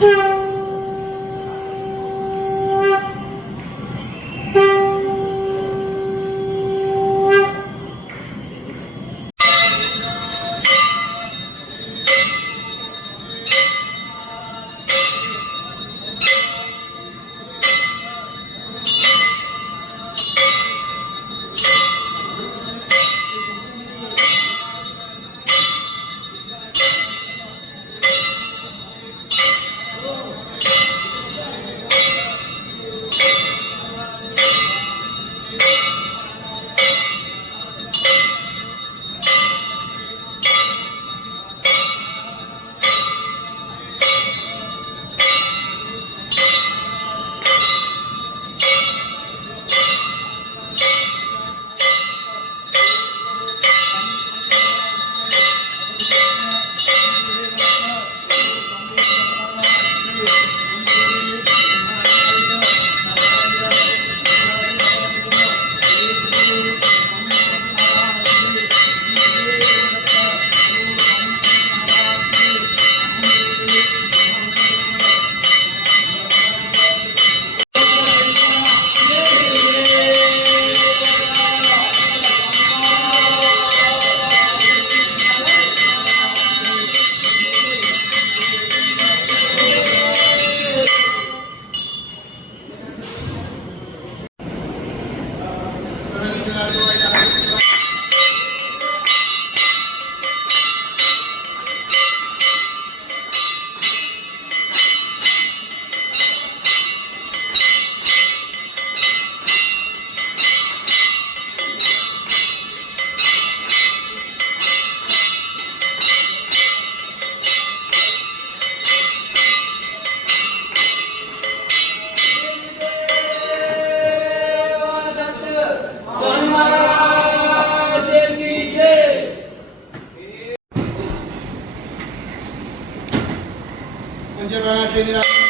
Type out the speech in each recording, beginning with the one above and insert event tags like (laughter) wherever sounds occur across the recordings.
Yeah. (laughs) Buongiorno, buongiorno.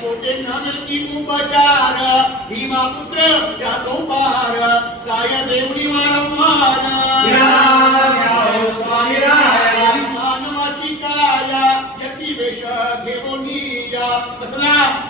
چھوٹے نانتی پتر سایہ دیونی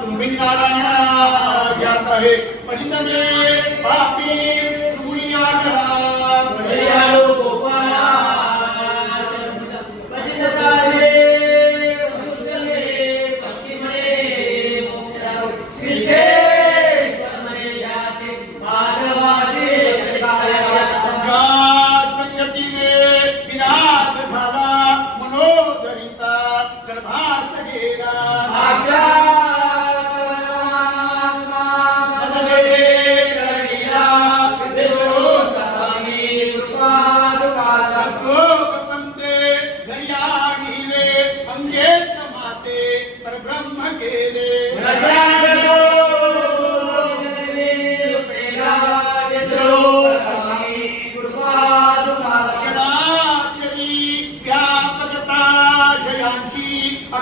تم بھی نارا جاتا ہے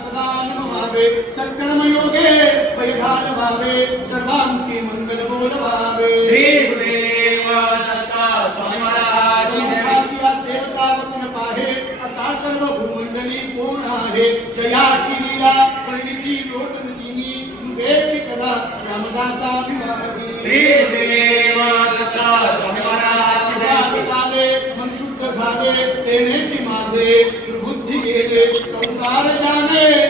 سدا ن سکرم یوگے پریھان واپے منشی مجھے بدھار جانے